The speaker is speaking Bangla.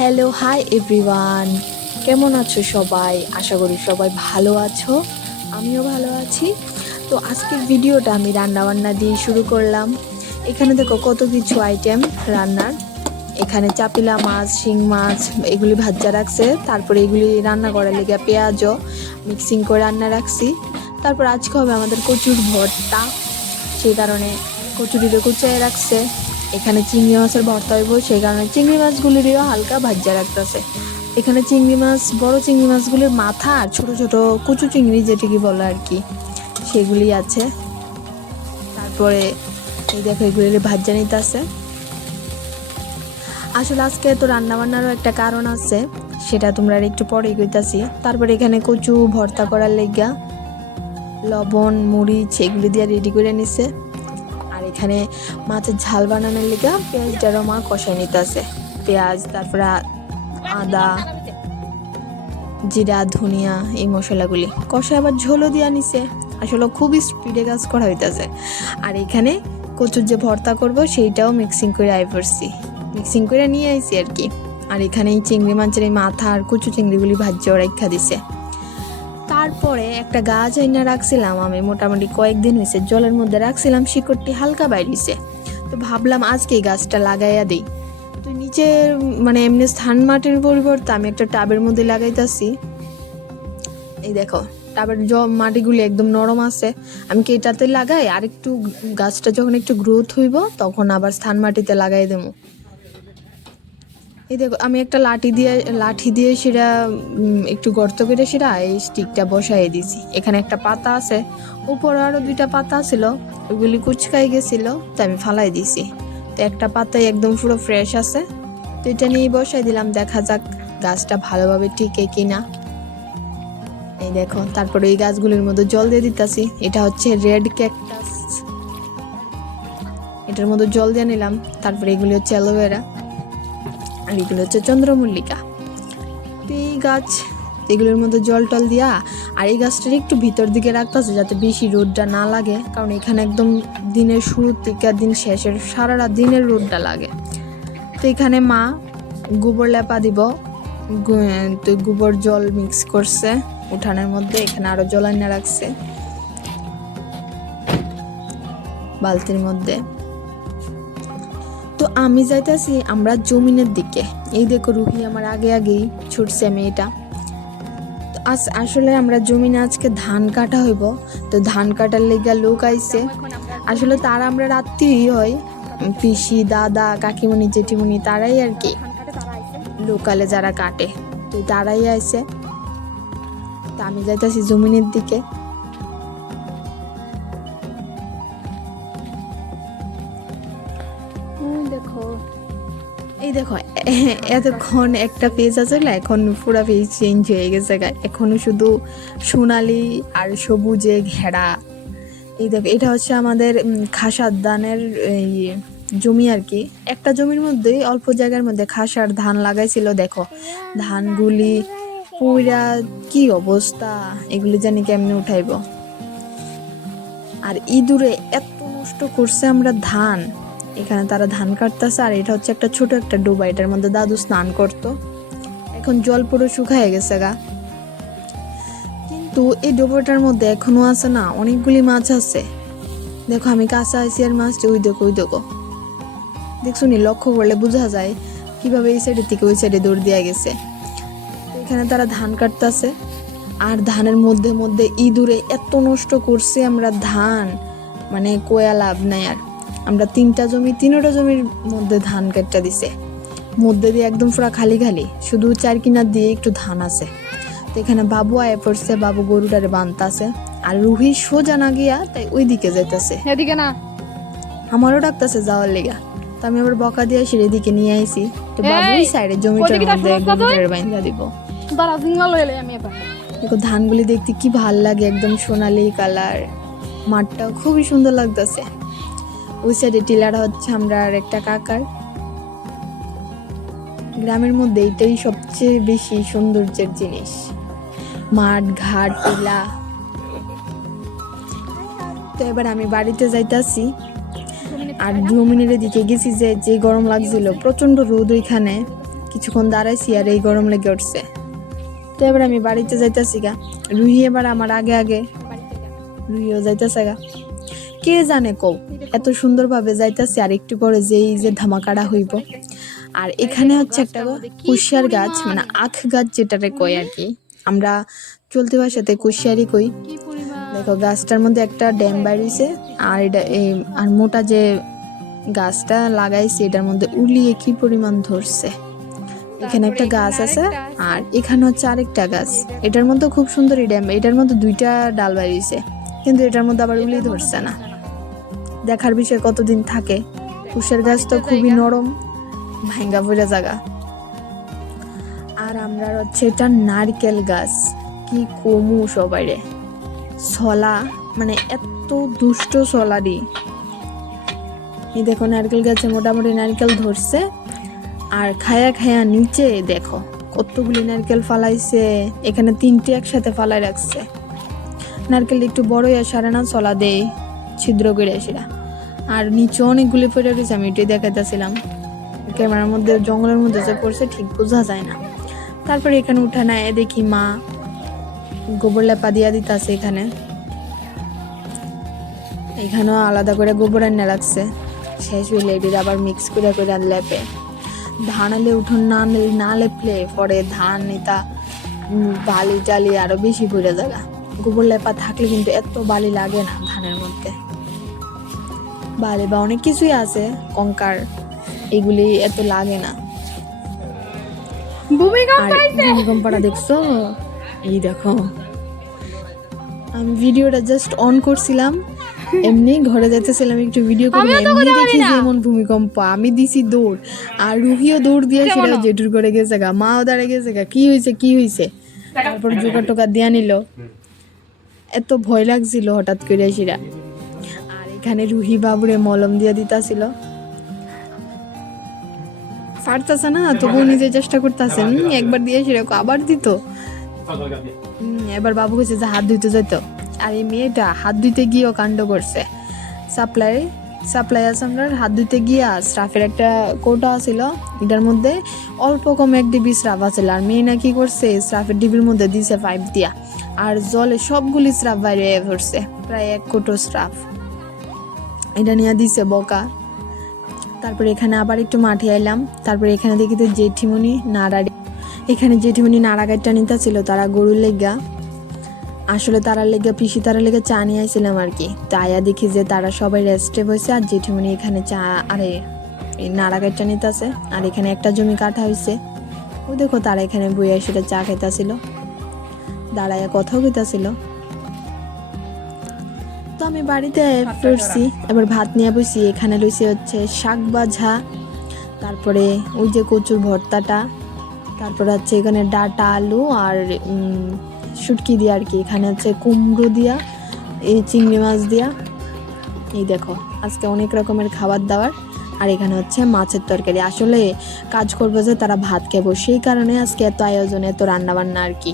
Hello, hi everyone. কেমন আছো সবাই? আশা করি সবাই ভালো আছো। আমিও ভালো আছি। তো আজকের ভিডিওটা আমি রান্নাবান্না দিয়ে শুরু করলাম। এখানে দেখো কত কিছু আইটেম রান্নার। এখানে চাপিলা মাছ, শিং মাছ এগুলি ভাজা রাখছে। তারপরে এগুলি রান্না করার লেগে পেঁয়াজও মিক্সিং করে রান্না রাখছি। তারপর আজকে হবে আমাদের কচুর ভর্তা, সেই কারণে কচুরিটা কুচায় রাখছে। এখানে চিংড়ি মাছের ভর্তা হইব, সেই কারণে চিংড়ি মাছগুলিরও হালকা ভাজা রাখতেছে। এখানে চিংড়ি মাছ, বড় চিংড়ি মাছগুলির মাথা আর ছোট ছোট কচু চিংড়ি যেটিকে বলে আর কি, সেগুলি আছে। তারপরে এই দেখো এগুলির ভাজা নিতে আছে। আসলে আজকে তো রান্নাবান্নারও একটা কারণ আছে, সেটা তোমরা একটু পরেই কইতাছি। তারপরে এখানে কচু ভর্তা করার লেগা লবণ মরিচ এগুলি দিয়ে রেডি করে নিছে। আর এখানে মাছের ঝাল বানানোর লেগা পেঁয়াজটারও মা কষায় নিতে আছে। পেঁয়াজ, তারপরে আদা, জিরা, ধনিয়া এই মশলাগুলি কষায় আবার ঝোলও দিয়া নিছে। আসলে খুবই স্পিডে কাজ করা হইতেছে। আর এখানে কচুর যে ভর্তা করব সেইটাও মিক্সিং করে মিক্সিং করে নিয়ে আইছি আর কি। আর এখানে এই চিংড়ি মাছের এই মাথা আর কচু চিংড়িগুলি ভাজ্যে রাখা দিছে। তারপরে একটা গাছ আইনা রাখছিলাম আমি, মোটামুটি কয়েকদিন হয়েছে জলের মধ্যে রাখছিলাম, শিকড়টি হালকা বাইরিছে। তো ভাবলাম আজকে এই গাছটা লাগাইয়া দিই। তো নিচে মানে এমনি স্থান মাটির পরিবর্তে আমি একটা টাবের মধ্যে লাগাইতেছি। এই দেখো টাবের মাটিগুলি একদম নরম আছে, আমি কি এটাতে লাগাই, আর একটু গাছটা যখন একটু গ্রোথ হইব তখন আবার স্থান মাটিতে লাগাই দেবো। এই দেখো আমি একটা লাঠি দিয়ে সেটা একটু গর্ত করে সেটা এই স্টিকটা বসাই দিয়েছি। এখানে একটা পাতা আছে, উপরে আরো দুইটা পাতা ছিল, ওইগুলি কুচকাই গেছিল, তো আমি ফালাই দিছি। তো একটা পাতাই একদম পুরো ফ্রেশ আছে, তো এটা নিয়ে বসাই দিলাম। দেখা যাক গাছটা ভালোভাবে টিকে কিনা। এই দেখো তারপরে এই গাছগুলির মধ্যে জল দিয়ে দিতেছি। এটা হচ্ছে রেড ক্যাকটাস, এটার মধ্যে জল দিয়ে নিলাম। তারপরে এগুলি হচ্ছে অ্যালোভেরা, আর এগুলো হচ্ছে চন্দ্রমল্লিকা। তো এই গাছ এগুলোর মধ্যে জল টল দিয়া, আর এই গাছটার একটু ভিতর দিকে রাখতেছে যাতে বেশি রোদটা না লাগে, কারণ এখানে একদম দিনের শুরু থেকে দিন শেষের সারা রাত দিনের রোদটা লাগে। তো এখানে মা গোবর লেপা দিব, তো গোবর জল মিক্স করছে উঠানের মধ্যে। এখানে আরো জল আনিয়ে রাখছে বালতির মধ্যে। তো আমি যাইতেছি আমরা জমিনের দিকে। এই দেখো রুহি আমার আগে আগেই ছুটছে মেয়েটা। তো আসলে আমরা জমিনে আজকে ধান কাটা হইব, তো ধান কাটার লেগা লোক আইছে। আসলে তারা আমরা রাত্রি হয়, পিসি দাদা কাকিমণি জেঠিমণি তারাই আর কি লোকালে যারা কাটে, তো তারাই আইছে। তো আমি যাইতেছি জমিনের দিকে। এই দেখো এতক্ষণ একটা পেজ আছে, এখন পুরো পেজ চেঞ্জ হয়ে গেছে। এখনো শুধু সোনালি আর সবুজে ঘেরা। এই দেখো এটা হচ্ছে আমাদের খাসার ধানের এই জমি আর কি। একটা জমির মধ্যে অল্প জায়গার মধ্যে খাসার ধান লাগাইছিল। দেখো ধানগুলি পুরা কি অবস্থা, এগুলি জানি কেমনে উঠাইব। আর ইঁদুরে এত নষ্ট করছে আমরা ধান। এখানে তারা ধান কাটতেছে, আর এটা হচ্ছে একটা ছোট একটা ডোবা, এটার মধ্যে দাদু স্নান করতো। এখন জল পুরো শুকায় গেছে গা, কিন্তু এই ডোবাটার মধ্যে এখনো আছে না অনেকগুলি মাছ আছে। দেখো আমি কাঁচা আইসি আর মাছটি ওই দেখো দেখছো নি, লক্ষ্য করলে বোঝা যায় কিভাবে এই সাইডের থেকে ওই সাইডে দৌড় দিয়ে গেছে। এখানে তারা ধান কাটতেছে, আর ধানের মধ্যে মধ্যে ইঁদুরে এত নষ্ট করছে আমরা ধান, মানে কোয়া লাভ নাই। আর আমরা তিনটা জমির মধ্যে ধান কাটটা দিছে, মধ্যে দিয়ে একদম পুরা খালি খালি, শুধু 4 কিনার দিয়ে একটু ধান আছে। তো এখানে বাবু আয়ে পড়ছে, বাবু গরুটারে বানতাছে, আর রুহি সোজা না গিয়া তাই ওই দিকে যাইতেছে, এদিকে না, আমারও ডাকতেছে যাওয়ার লেগা। তো আমি আবার বকা দিয়ে সেরে দিকে নিয়ে আইছি। তো বাবু ওই সাইডে জমিটার মধ্যে গরুটারে বাইন্ধা দিব। দেখো ধানগুলি দেখতে কি ভাল লাগে, একদম সোনালি কালার, মাঠটাও খুবই সুন্দর লাগতেছে। ওই সাইডে টিলাটা হচ্ছে আমরা আর একটা কাকার। গ্রামের মধ্যে এটাই সবচেয়ে বেশি সৌন্দর্যের জিনিস, মাঠ ঘাট টিলা। তো এবার আমি বাড়িতে যাইতাছি, আর জমিনের দিকে গেছি যে গরম লাগছিল, প্রচন্ড রোদ ওইখানে, কিছুক্ষণ দাঁড়াইছি আর এই গরম লেগে উঠছে। তো এবার আমি বাড়িতে যাইতেছি গা। রুহি এবার আমার আগে আগে, রুহিও যাইতেছে গা। কে জানে কও এত সুন্দরভাবে যাইতেছে, আর একটু পরে যেই যে ধামাকাটা হইব। আর এখানে হচ্ছে একটা কুশিয়ার গাছ, মানে আখ গাছ যেটারে কই আর কি, আমরা চলতি ভাষাতে কুশিয়ারই কই। দেখো গাছটার মধ্যে একটা ড্যাম বাইরেছে, আর এটা এই আর মোটা যে গাছটা লাগাইছে এটার মধ্যে উলিয়ে কি পরিমাণ ধরছে। এখানে একটা গাছ আছে, আর এখানে হচ্ছে আরেকটা গাছ। এটার মধ্যে খুব সুন্দর এই ড্যাম, এটার মধ্যে 2টা ডাল বাইরেছে, কিন্তু এটার মধ্যে আবার উলি ধরছে না। দেখার বিষয় কতদিন থাকে। কুশের গাছ তো খুবই নরম, ভাঙ্গা পড়া জায়গা। আর আমরা হচ্ছে এটা নারকেল গাছ, কি কমু সবাইরে ছলা, মানে এত দুষ্ট ছলারি। এই দেখো নারকেল গাছে মোটামুটি নারকেল ধরছে, আর খায়া খায়া নিচে দেখো কতগুলি নারকেল ফালাইছে। এখানে 3টে একসাথে ফালাই রাখছে। নারকেল একটু বড় সারে না ছলা দেয় ছিদ্র করে সেটা। আর নিচে অনেকগুলি পড়ে রয়েছে, আমি এটাই দেখাইতেছিলাম। ক্যামেরার মধ্যে জঙ্গলের মধ্যে যে পড়ছে ঠিক বোঝা যায় না। তারপরে এখানে উঠে না দেখি মা গোবর লেপা দিয়া দিতেছে। এখানেও আলাদা করে গোবর এনে রাখছে। শেষ হইলে এটির আবার মিক্স করে করে লেপে। ধান আলে উঠোন না লেপলে পরে ধান এটা বালি টালি আরো বেশি পড়ে যাবে। গোবর লেপা থাকলে কিন্তু এত বালি লাগে না ধানের মধ্যে। বালি বা অনেক কিছুই আছে, কঙ্কার, এগুলি এত লাগে না। ভূমিকম্পটা দেখছো? এই দেখো, আমি ভিডিওটা জাস্ট অন করছিলাম, এমনি ঘরে যাইতেছিলাম একটু ভিডিও করি, এমনি দেখি যেমন ভূমিকম্প। আমি দিছি দৌড়, আর রুহিও দৌড় দিয়ে সেটা জেঠুর করে গেছে গা, মাও দাঁড়িয়ে গেছে গা, কি হয়েছে। তারপর জোগাড় টোকার দিয়া নিল। এত ভয় লাগছিল হঠাৎ করে সেটা। আর এখানে রুহি বাবুরে মলম দিয়ে দিতাছিল, পারতাছে না তবুও নিজে চেষ্টা করতেছে। একবার দিয়ে সেরকম আবার দিত। এবার বাবু কইছে যে হাত ধুইতে যেত, আর এই মেয়েটা হাত ধুইতে গিয়েও কাণ্ড করছে। সাপ্লাই আছে আমরা, হাত ধুইতে গিয়া স্রাফের একটা কৌটা ছিল, এটার মধ্যে অল্প কম 1 ডিবি স্রাফ আছিল। আর মেয়ে না কি করছে, স্রাফের ডিবির মধ্যে দিছে পাইপ দিয়া, আর জলে সবগুলি স্রাফ বাইরে পড়ছে, প্রায় 1 কোটো স্রাফ। এটা নিয়ে দিছে বকা। তারপরে এখানে আবার একটু মাঠে এলাম। তারপরে এখানে দেখি তো জেঠিমণি নাড়া গাইটা নিতে ছিল তারা গরুর লেগা। আসলে তারার লেগা পিসি তারার লেগে চা নিয়ে আইছিলাম আর কি। তাইয়া দেখি যে তারা সবাই রেস্টে বসে, আর জেঠিমণি এখানে চা আরে নাড়া গাইটা নিতেছে। আর এখানে একটা জমি কাটা হয়েছে, ও দেখো তারা এখানে বইয়া সেটা চা খাইতেছিল, দাঁড়াইয়া কথাও কইতাছিল। তো আমি বাড়িতে ফিরছি, এবার ভাত নিয়ে বসি। এখানে রয়েছে হচ্ছে শাক ভাজা, তারপরে ওই যে কচুর ভর্তাটা, তারপরে হচ্ছে এখানে ডাটা আলু আর শুটকি দিয়া আর কি। এখানে হচ্ছে কুমড়ো দিয়া, এই চিংড়ি মাছ দিয়া। এই দেখো আজকে অনেক রকমের খাবার দাবার। আর এখানে হচ্ছে মাছের তরকারি। আসলে কাজ করবো যে তারা ভাত খাবো, সেই কারণে আজকে এত আয়োজন, এত রান্না বান্না আর কি।